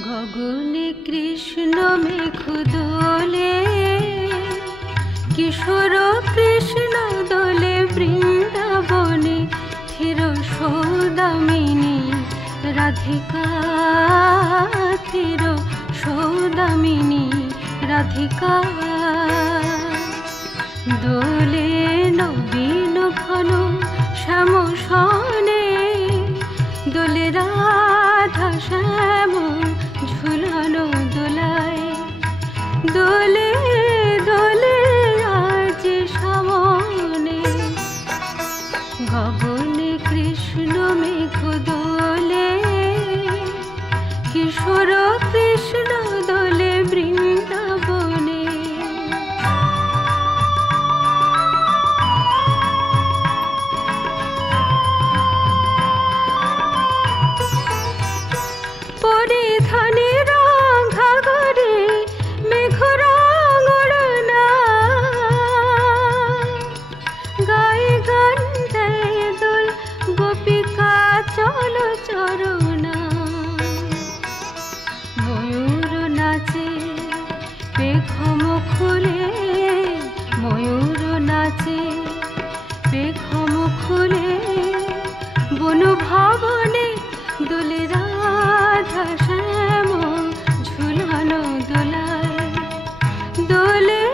গগনে কৃষ্ণ মেঘ দোলে, কিশোর কৃষ্ণ দোলে বৃন্দাবনে, থির সৌদামিনী রাধিকা, থির সৌদামিনী রাধিকা। দোলে নবীন ঘন শ্যাম সনে, দোলে রাধা শ্যাম ঝুলানো দোলায়, দোলে দোলে আজ সামনে। গগনে কৃষ্ণ মেঘ দোলে, কিশোর কৃষ্ণ দোলে বৃন্দাবনে। পরিধানে রঙা গরে মেঘ রঙ ওড়না, গায়ে গান দেয় দোল গোপিকা চল চরণা। ময়ূর নাচে পেখম খুলে, ময়ূর নাচে পেখম খুলে, বন ভবনে দোলে রাধা শ্যাম ঝুলানো দোলায়, দোলে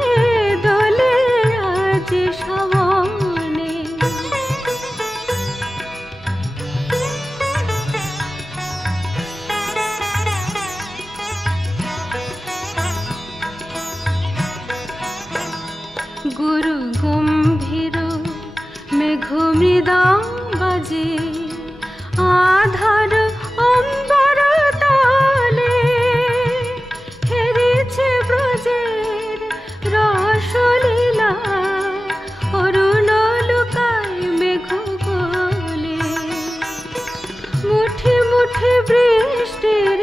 দোলে আজ সামনে। গুরু গম্ভীর মেঘ মৃদা বাজে, আধার অম্বর তলে, হেরেছে ব্রজের রসলীলা, অরুণ লুকায় মেঘ বলে। মুঠি মুঠি বৃষ্টির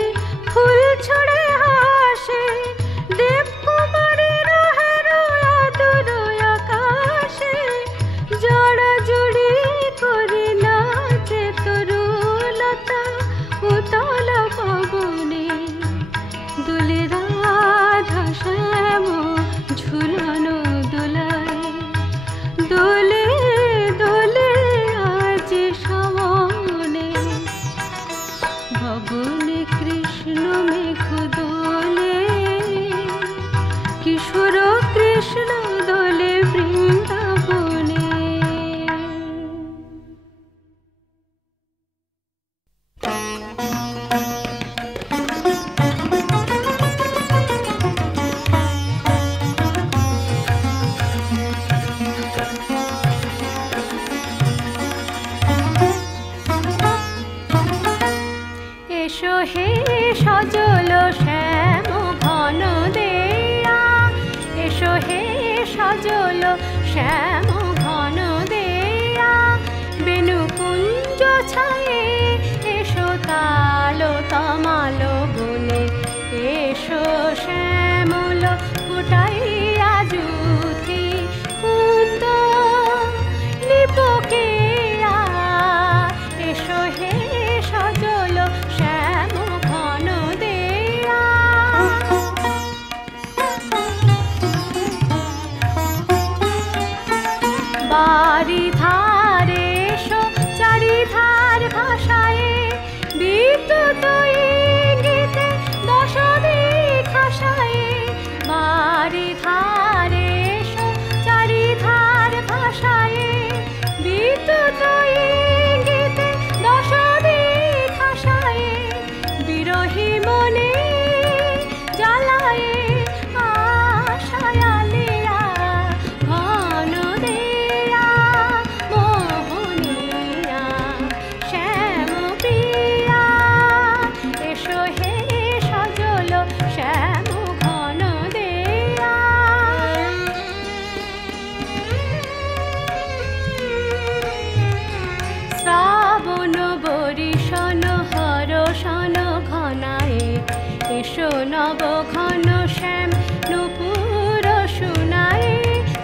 ফুল ছড়ে হাসে, দেবকুমারীর হেরো আদর আকাশে, জড়া জুড়ি করে নাচে তরুলতা উতল পবনে, দোলে রাধা শ্যাম ঝুলানো দোলায়, দোলে দোলে আজ সামনে। গগনে কৃষ্ণ মেঘ দোলে, কিশোর কৃষ্ণ দোলে বৃন্দাবনে। এসো হে সজল শ্যাম ঘন দেয়া, এসো হে সজল শ্যাম ঘন দেয়া, বেণুকুঞ্জ ছায়ে এসো তাল তমাল বনে, এসো শ্যামল ফুটাইয়া জুথি কুন্দ নিপকেয়া, এসো হে সজল শ্যাম ঘন দেয়া। বাড়ি ধারে এসো চারিধার ভাষায়, বিদ্যুৎ ইঙ্গিতে দশ দিক হাসায়, বাড়ি ধারে এসো চারিধার ভাষায়, বিদ্যুৎ ইঙ্গিতে দশ দিক হাসায়, বিরহী মনে জ্বালায় আশায় আলিয়া ঘন দেয়া, মোহনিয়া শ্যাম প্রিয়া, এসো হে সজল শ্যাম ঘন দেয়া। শ্রাবণ বরিশন হরষণ ঘনায়, এসো নব ঘন শ্যাম নূপুর শুনায়,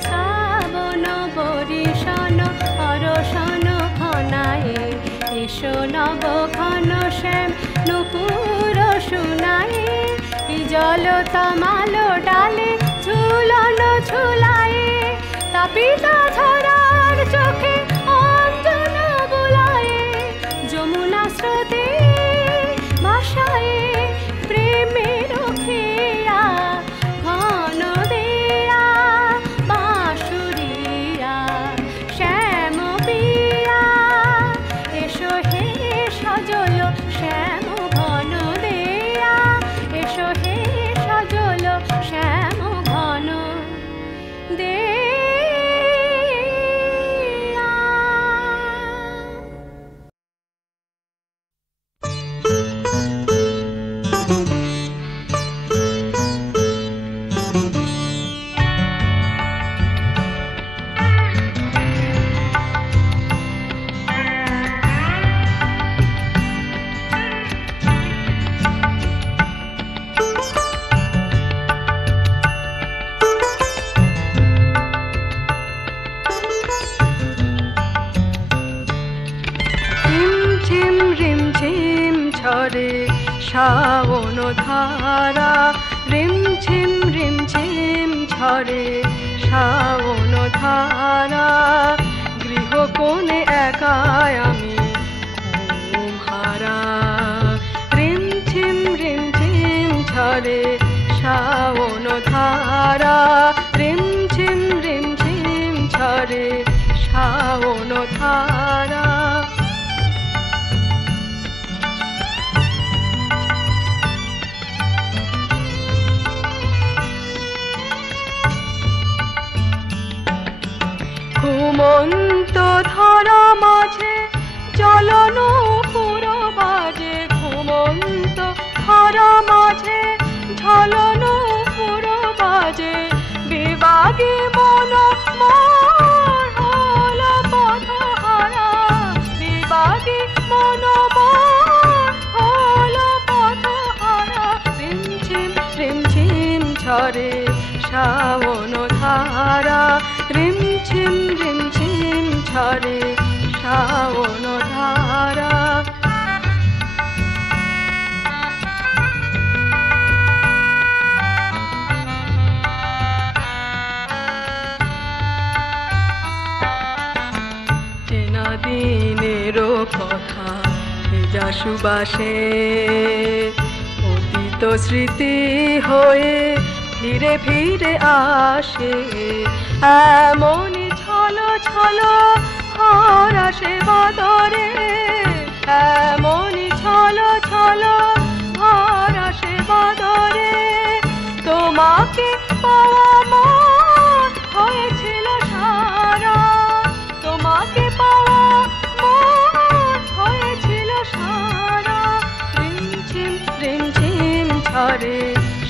শ্রাবণ বরিশন হরষণ ঘনায়, এসো নব ঘন শ্যাম নূপুর শুনায়, জল তমালো ডালে ঝুলনো ঝুলায়ে তাপিতা ধরার চোখে অঞ্জন বুলায়ে যমুনা স্রোতে ভাসায়ে প্রেমের খেয়া ঘন দেয়া বাঁশুরিয়া শ্যাম পিয়া এসো হে সজল শ্যাম ঘন দেয়া এসো হে সজল শ্যাম ঘন দেয়া। শাওন ধারা রিমঝিম রিমঝিম ঝরে শাওন ধারা গৃহ কোণে একাই আমি ঘুম হারা রিমঝিম রিমঝিম ঝরে শাওন ধারা রিমঝিম রিমঝিম ঝরে শাওন ধারা। ঘুমন্ত ধরা মাঝে চলন পুর বাজে ঘুমন্ত ধরা মাঝে ঝলন পুর বাজে বিবাগে মন মোর হল পথহারা বিবাগে মন মোর হল পথহারা রিমঝিম রিমঝিম ঝরে শাওন ধারা রিমঝিম রিমঝিম ঝরে শাওন ধারা। চেনা দিনেরও কথা ভেজা সুবাসে অতীত স্মৃতি হয়ে ফিরে ফিরে আসে এমনই ছলো ছলো ভরা সে বদরে এমনই ছলো ছলো ভরা সে বদরে তোমাকে পাওয়া মন হয়েছিল সারা তোমাকে পাওয়া মন হয়েছিল সারা রিমঝিম রিমঝিম ঝরে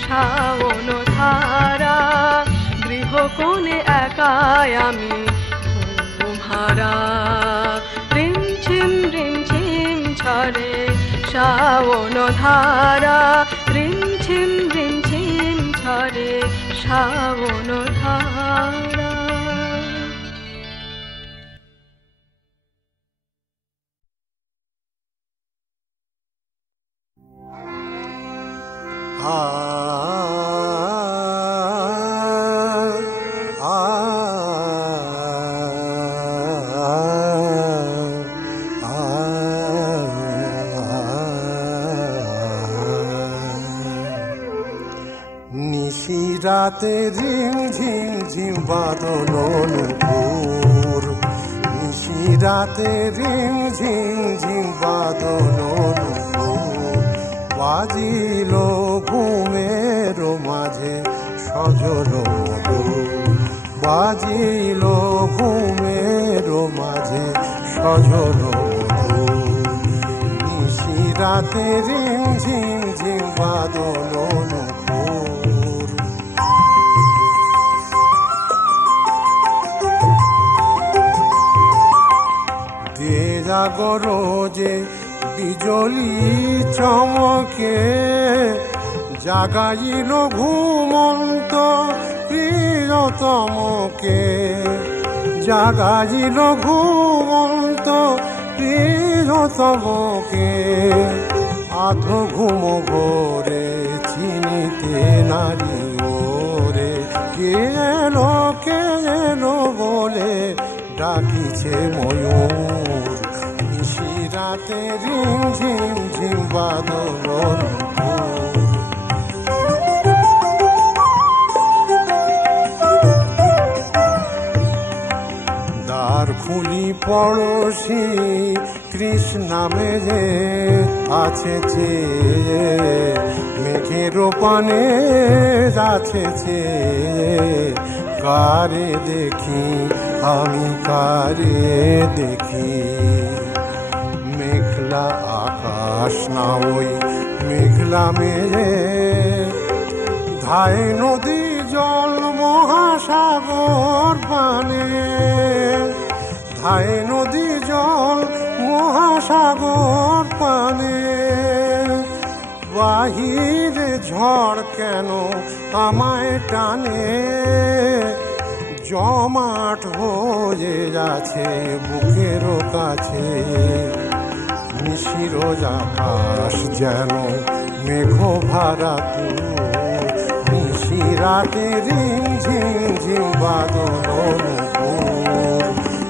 শাওন ধারা গৃহ কোণে একাই আমি ঘুম হারা রিমঝিম রিমঝিম ঝরে শাওন ধারা রিমঝিম রিমঝিম ঝরে শাওন ধারা। নিশিরাতে ঝিমঝিম ঝিম বাদল নূপুর নিশিরাতে ঝিমঝিম ঝিম বাদল নূপুর বাজিল ঘুমের মাঝে সজল মধুর বাজিল ঘুমের মাঝে সজল মধুর নিশিরাতে ঝিমঝিম ঝিম বাদল নূপুর। দে জাগর যে বিজলি চমকে জাগাইল ঘুমন্ত প্রিয়তমকে জাগাইল ঘুমন্ত প্রিয়তমকে আধো ঘুম ভরে চিনিতে নারী ওরে কে এলো বলে ডাকিছে ময়ূর নিশি রাতে রিম ঝিম ঝিম বাদল দ্বার খুলি পড়োশি কৃষ্ণা মেঘে আছে চেয়ে মেঘের পানে আছে চেয়ে কারে দেখি আমি কারে দেখি মেঘলা আকাশ না ওই মেঘলা মেঘে ধায় নদী জল মহাসাগর পানে ধায় নদী জল মহাসাগর পানে বাহিরে ঝড় কেন আমায় টানে জমাট হয়ে যাচ্ছে বুকের কাছে নিশির আকাশ যেন মেঘ ভরা নিশি রাতে রিম ঝিম ঝিম বাদল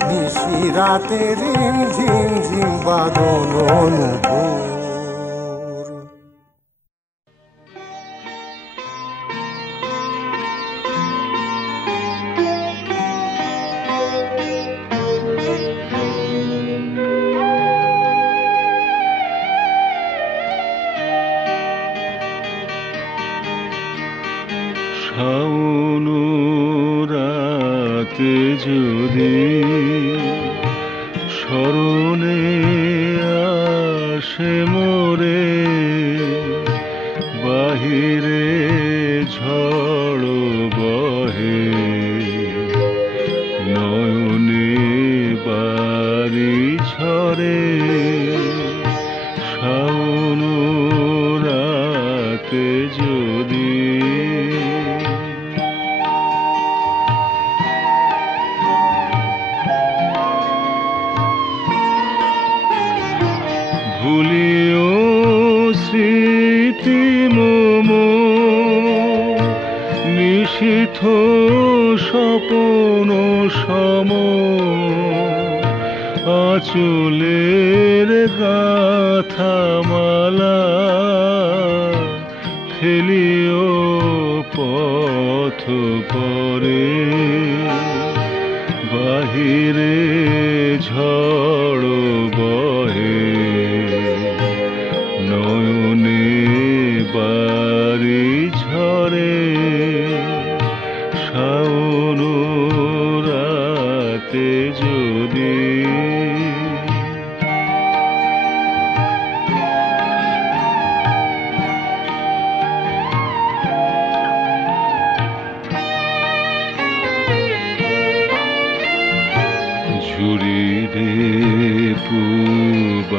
নিশি রাতে রিম ঝিম ঝিম বাদল শাওন রাতে যদি স্মরণে আসে মোরে বাহিরে ঝড় বহে নয়নে বাড়ি ঝরে শাওন রাতে যদি ভুলিও স্মৃতি মম নিশীথ স্বপন সম আঁচলের গাথা মালা ফেলিও পথ পরে বাহিরে ঝড় বহে নয়নে বাড়ি ঝরে শাওন রাতে যদি ঝুরি রে পুবালিবায়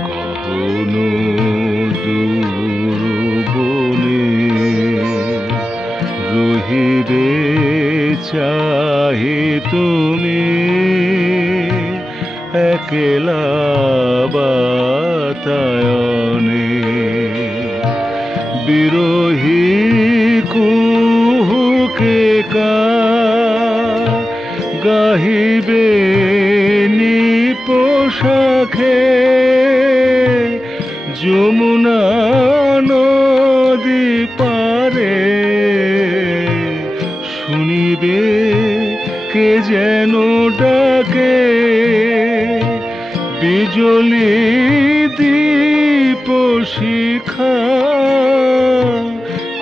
গহন দূর বনে রহিরে চাহি তুমি একলা বাতায়নে বিরোহী কুহুকে গাহিবে নিপোষাখে যমুনা নদী পারে শুনিবে কে যেন ডাকে বিজলি দীপ শিখা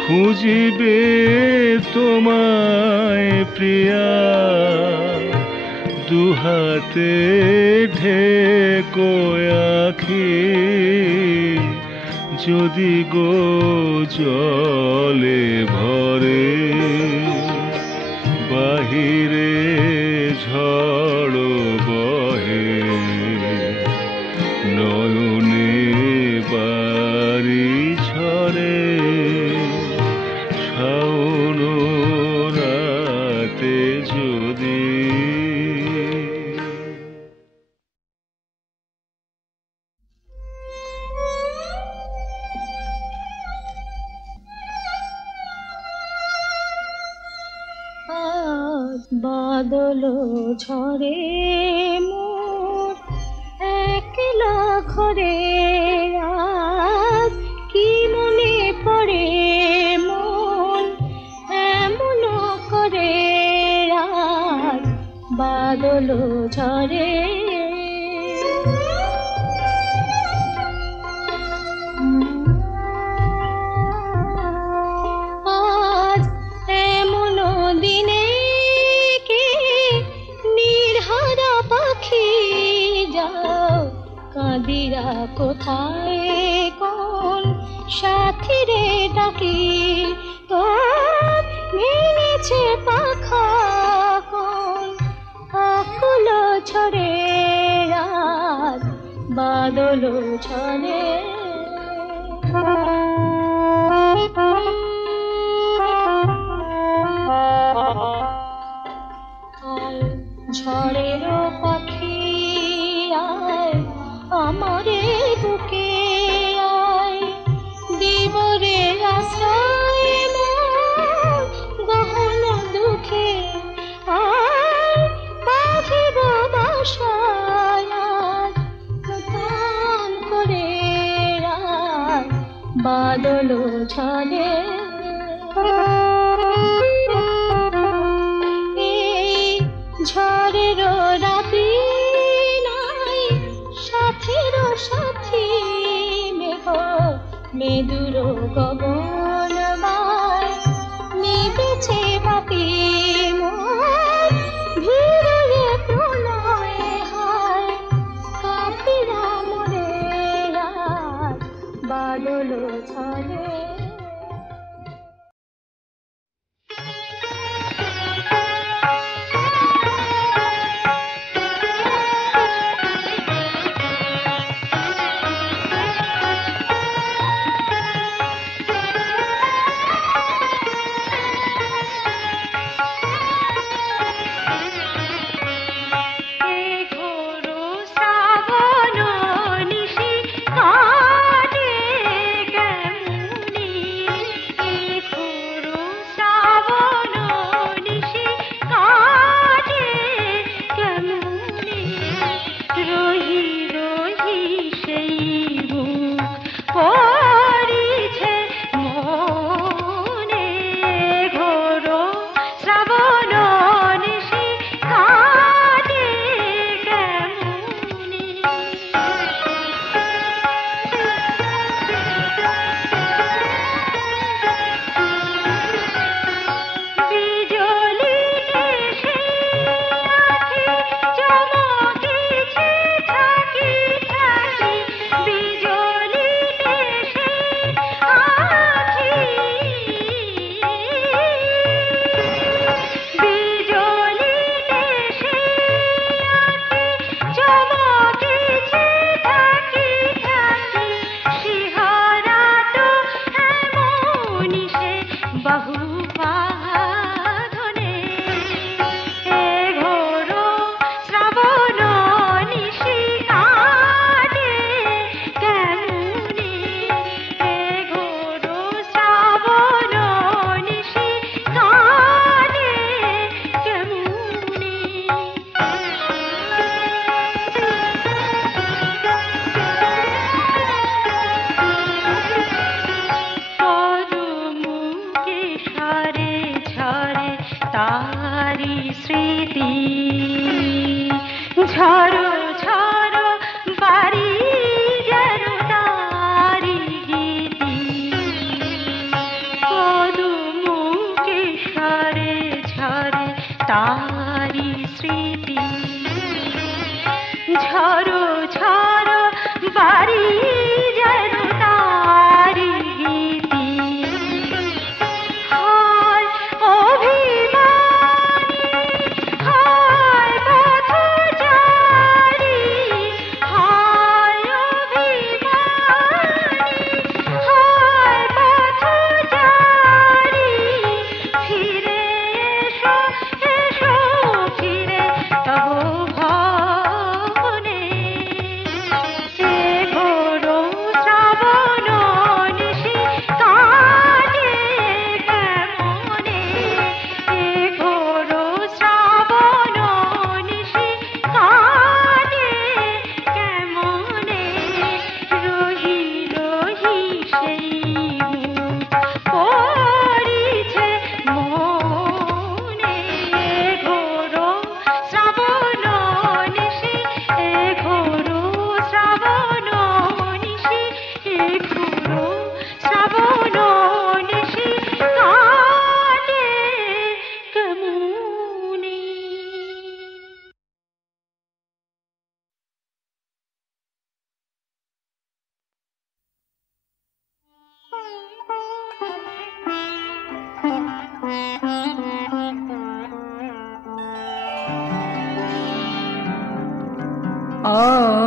খুঁজিবে তোমায় প্রিয়া দুহাতে ঢেকো আখি যদি গো জলে ভরে বাহিরে ঝড় বহে নয়নে বাড়ি ঝরে শাওন রাতে যদি বাদল ঝরে মোর একলা ঘরে আজ কি মনে পড়ে মন এমন করে আজ বাদল ঝরে আজ এমন দিনে পাখি যাও কাঁদিরা কোথায় কোন সাথী রে ডাকি তো ভেঙেছে পাখা কোন আকুল ছড়ে রাত বাদল ছড়ে ঝড়ের পাখি আয় আমারে বুকে আয় দিবরে আশ্রয় মোর গহন দুঃখে আয় বাঁধিব বাসায় গান করে রাত বাদল ঝরে ঝড়ের রাতি নাই সাথীর সাথী মেঘ মেদুর গগন মায় নিবেছে বাতি মোর ভিড়ে প্রলয় হায় কাপিরা মরে রাত বাদল ঝরে এসো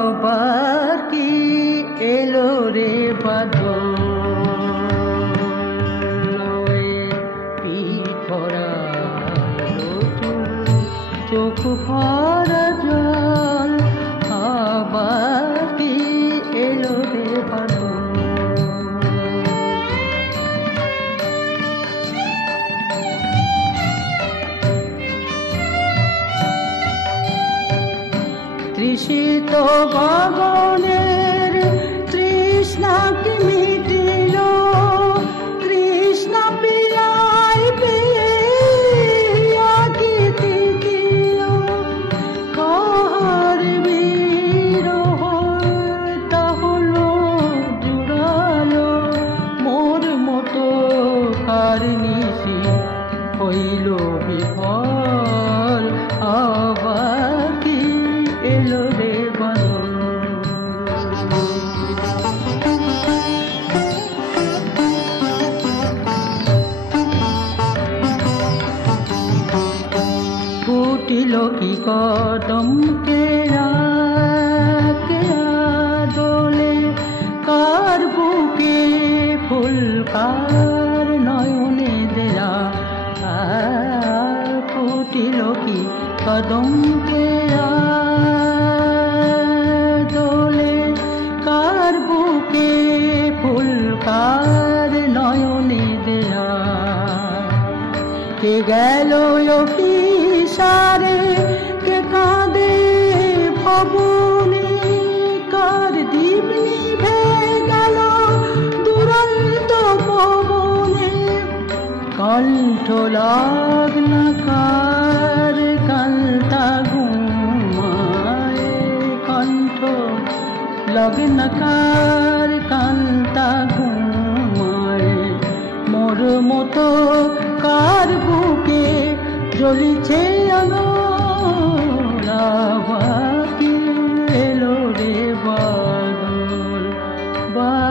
আবার কি এলো রে বাদল, পিঠ ভরা চোখ ভরা জল, আবার কি এলো রে বাদল। তৃষিত গগনের তৃষ্ণা কি মিটিল, তৃষ্ণা পিয়াই পিয়া কি তিতিল, কার বিরহ তা হলো জুড়ালো, মোর মতো কার নিশি হইল বিফল, আবার কি এলো রে বাদল। ফুটিল কি কদম কেরা কেরা দোলে, কার বুকে ফুল কার নয়নে দেরা, ফুটিল কি কদম কেরা দোলে, কার বুকে ফুল কার নয়নে দেয়া, কে গেল অফিসারে কে কাঁদে ভবনে, কার দ্বীপ নিভে গেল দুরন্ত পবনে, কণ্ঠ লগ্ন কার কান্তা ঘুমায়, কণ্ঠ লগ্ন কার কান্তা ঘুমায়, মোর মতো কার বুকে জ্বলিছে আগুন, আবার কি এলো রে বাদল বাদল।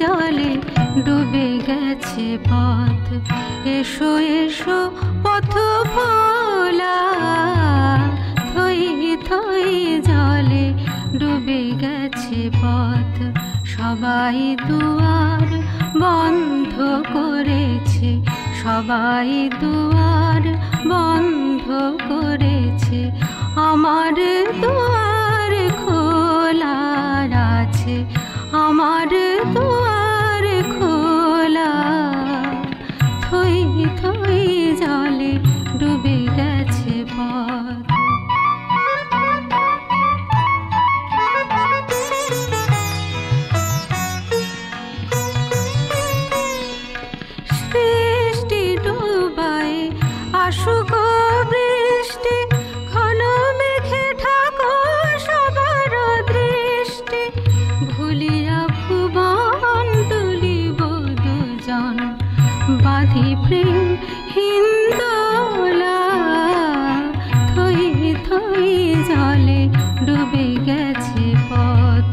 জলে ডুবে গেছে পথ, এসো এসো পথ ভোলা, থই থই জলে ডুবে গেছে পথ, সবাই দুয়ার বন্ধ করেছে, সবাই দুয়ার বন্ধ করেছে, আমার দুয়ার খোলা আছে, আমার দুয়ার খোলা, থই থই জলে ডুবে গেছে পথ। সৃষ্টি ডুবায় আসুক বৃষ্টি, ঘন মেঘে ঢাকো সবার দৃষ্টি, ভুলিয়া ভুবন তুলিব দুজন, বাঁধি প্রেম হিন্দোলা, থই থই জলে ডুবে গেছে পথ।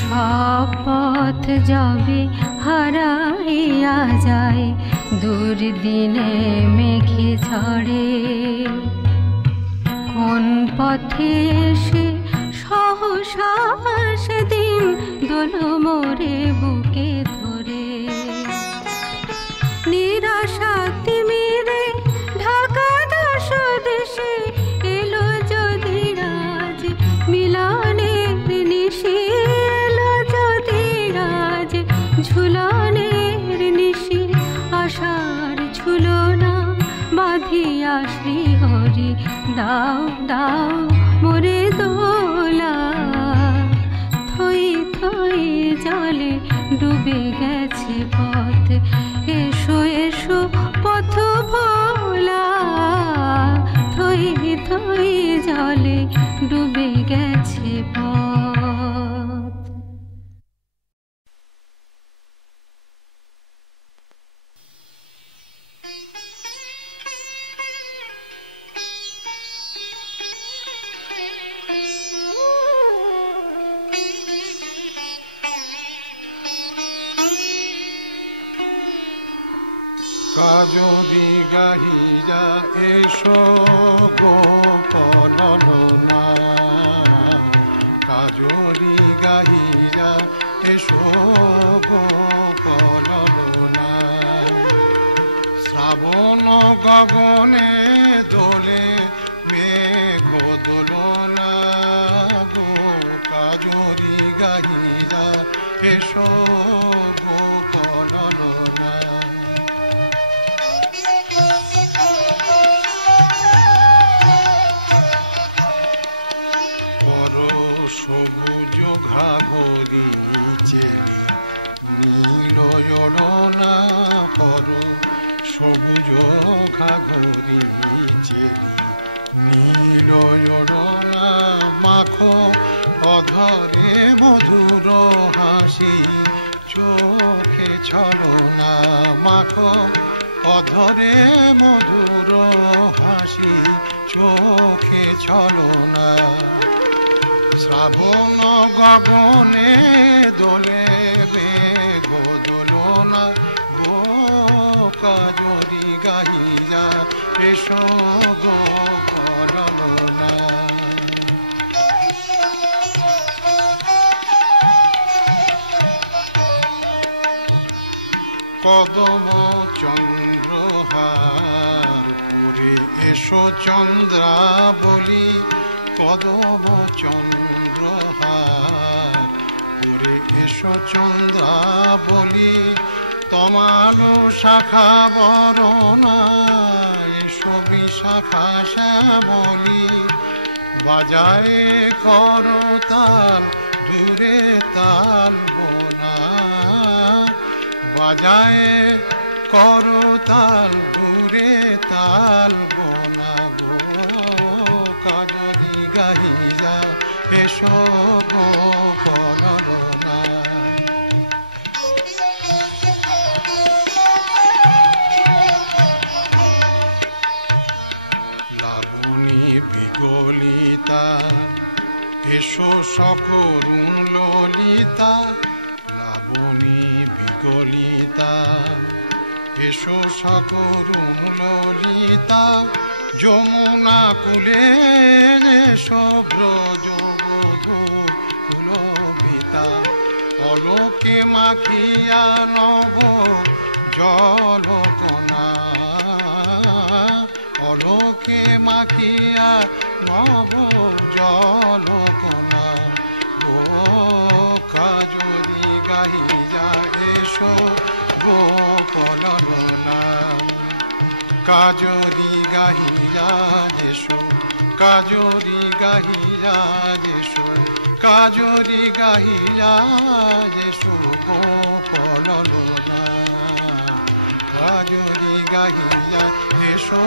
সব পথ যাবে হারাইয়া যায়, দুর্দিনে মেঘে ঝড়ে, কোন পথে এসে সহসা সেদিন দোল মোরে বুকে ধরে, নিরাশা তিমিরে ঢাকা দাস দেশে, এলো যদি রাজ মিলনের নিশি, এলো যদি রাজ ঝুলনের নিশি, আশার ঝুলনা বাঁধিয়া শ্রীহরি দাও দাও মোরে দোলা থই থই জলে ডুবে গেছে পথ এসো এসো পথ ভোলা থই থই জলে ডুবে গেছে পথ। কাজরি গাহিয়া এসো গোপন না, কাজরি গাহিয়া এসো গোপন না। শ্রাবণ গগনে দোলে মেঘ দোলনা গো, কাজরি গাহিয়া এসো গোপন না। সবুজ ঘাগরি চেরি নীলয়না পর, সবুজ ঘাগরি চেরি নীলয়না। মাখো অধরে মধুর হাসি চোখে ছলনা, মাখো অধরে মধুর হাসি চোখে ছলনা। শ্রাবণ গগনে দোলে মেঘ দোলনা গো, কাজরি গাহিয়া এসো গোপন না। কদম চন্দ্রহার পুরে এসো চন্দ্রাবলী, কদম চন্দ্রহার পুরে এসো চন্দ্রাবলী। তমালু শাখা বরণা এসো বিশাখা শ্যামলী। বাজায় করতাল দূরে তাল বোনা, বাজায় করতাল দূরে তাল বোনা গো, কাজরি গাহিয়া এসো গোপন না। লাবণী বিগলিতা এসো সকরুণ ললিতা, লাবণী বিগলিতা এসো সকরুণ ললিতা। যমুনা কুলে এসো ব্রজবধূ কুলভিতা, অলোকে মাখিয়া নব জলকণা, অলোকে মাখিয়া নব জলকণা গো, কাজরি গাহিয়া এসো গোপন না। কাজরি গাহিয়া এসো, কাজরি গাহিয়া এসো, কাজরি গাহিয়া এসো গোপন না। কাজরি গাহিয়া এসো